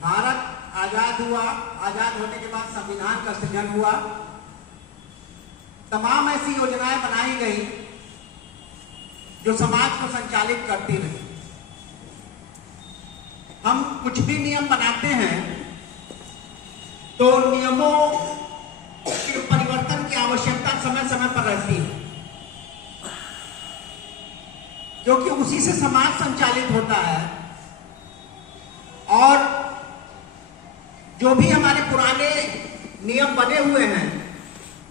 भारत आजाद हुआ, आजाद होने के बाद संविधान का सृजन हुआ, तमाम ऐसी योजनाएं बनाई गई जो समाज को संचालित करती रही। हम कुछ भी नियम बनाते हैं तो नियमों के परिवर्तन की आवश्यकता समय समय पर रहती है, क्योंकि उसी से समाज संचालित होता है। और जो भी हमारे पुराने नियम बने हुए हैं,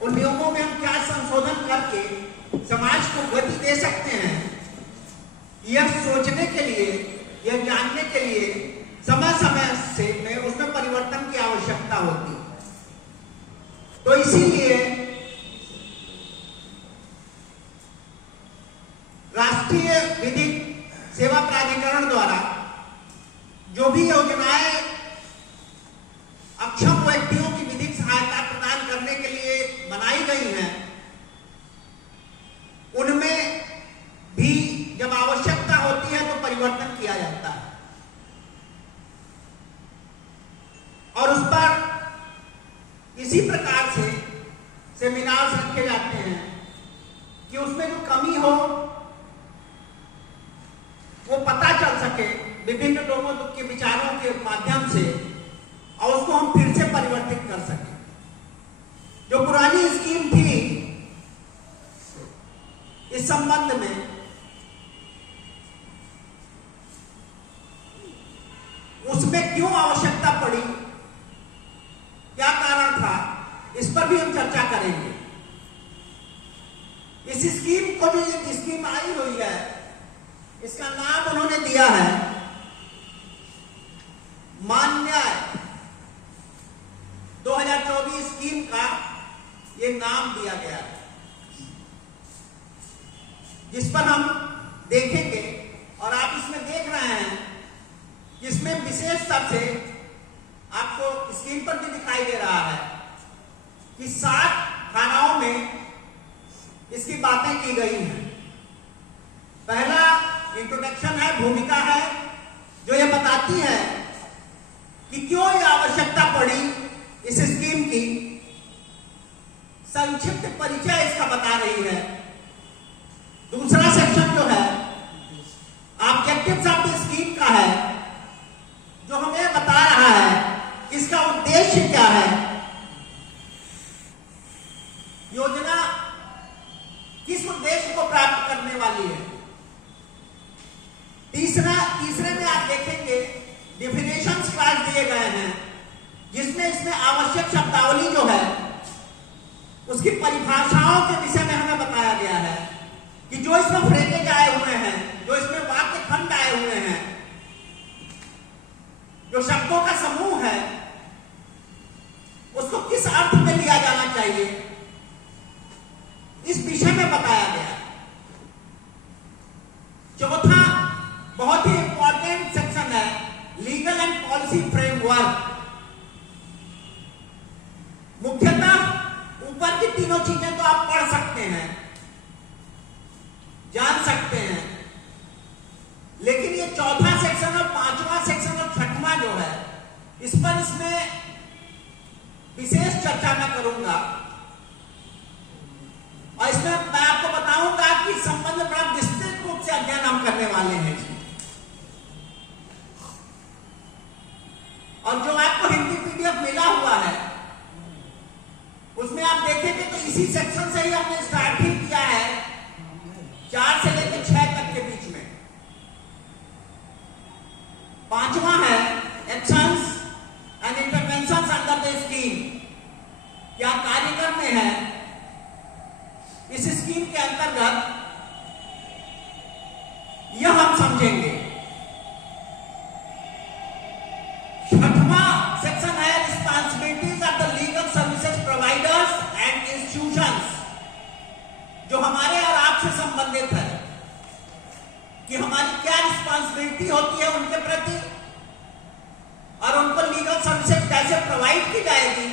उन नियमों में हम क्या संशोधन करके समाज को गति दे सकते हैं, यह सोचने के लिए, यह जानने के लिए समय समय से में उसमें परिवर्तन की आवश्यकता होती है। तो इसीलिए राष्ट्रीय विधिक सेवा प्राधिकरण द्वारा जो भी योजनाएं अक्षम व्यक्तियों की विधिक सहायता प्रदान करने के लिए बनाई गई हैं, उनमें भी जब आवश्यकता होती है तो परिवर्तन किया जाता है और उस पर इसी प्रकार से सेमिनार्स रखे जाते हैं कि उसमें जो कमी हो वो पता चल सके विभिन्न लोगों के विचारों के माध्यम से, और उसको हम फिर से परिवर्तित कर सकें। जो पुरानी स्कीम थी इस संबंध में, उसमें क्यों आवश्यकता पड़ी, क्या कारण था, इस पर भी हम चर्चा करेंगे। इस स्कीम को जो ये स्कीम आई हुई है, इसका नाम उन्होंने दिया है मान्य 2024 स्कीम का ये नाम दिया गया है, जिस पर हम देखेंगे। और आप इसमें देख रहे हैं, इसमें विशेष तौर से आपको स्क्रीन पर भी दिखाई दे रहा है कि 7 धाराओं में इसकी बातें की गई हैं। पहला इंट्रोडक्शन है, भूमिका है, जो ये बताती है कि क्यों ये आवश्यकता पड़ी इस स्कीम की। संक्षिप्त परिचय इसका बता रही है। दूसरा सेक्शन जो है ऑब्जेक्टिव्स ऑफ द स्कीम का है, जो हमें बता रहा है इसका उद्देश्य क्या है, योजना किस उद्देश्य को प्राप्त करने वाली है। तीसरे में आप देखेंगे डिफिनेशंस क्लास दिए गए हैं, जिसमें इसमें आवश्यक शब्दावली जो है उसकी परिभाषाओं के विषय में हमें बताया गया है कि जो इसमें फ्रेजेज आए हुए हैं, जो इसमें वाक्य खंड आए हुए हैं, जो शब्दों का समूह है, उसको किस अर्थ में लिया जाना चाहिए, इस विषय में बताया गया। चौथा बहुत ही इंपॉर्टेंट सेक्शन है लीगल एंड पॉलिसी फ्रेमवर्क। मुख्यतः ऊपर की तीनों चीजें तो आप पढ़ सकते हैं, जान सकते हैं, लेकिन ये चौथा सेक्शन और 5वां सेक्शन और 6वां जो है, इस पर इसमें विशेष चर्चा मैं करूंगा। और इसमें मैं आपको बताऊंगा कि संबंध बड़ा विस्तृत रूप से अध्ययन हम करने वाले हैं। और जो आपको हिंदी पीडीएफ मिला हुआ है, उसमें आप देखेंगे तो इसी सेक्शन से ही हमने स्टार्ट ही किया है, 4 से लेकर 6 तक के बीच में। 5वां है actions and interventions under the scheme, क्या कार्य करने हैं इस स्कीम के अंतर्गत, यह हम समझेंगे। 6वां सेक्शन है responsibilities of the legal services providers and institutions, जो हमारे और आपसे संबंधित है कि हमारी क्या रिस्पांसिबिलिटी होती है उनके प्रति, और उनको लीगल सर्विसेज कैसे प्रोवाइड की जाएगी,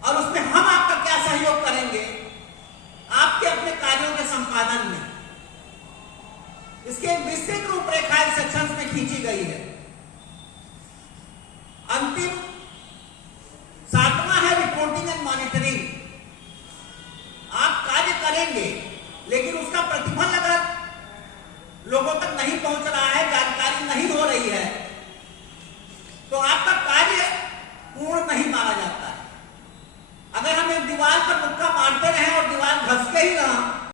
और उसमें हम आपका क्या सहयोग करेंगे आपके अपने कार्यों के संपादन में। इसके एक विस्तृत रूपरेखा इस सेक्शन में खींची गई है। अंतिम 7वां है रिपोर्टिंग एंड मॉनिटरिंग। आप कार्य करेंगे लेकिन उसका प्रतिफल अगर लोगों तक नहीं पहुंच रहा है, जानकारी नहीं हो रही है, तो आपका कार्य पूर्ण नहीं माना जाएगा।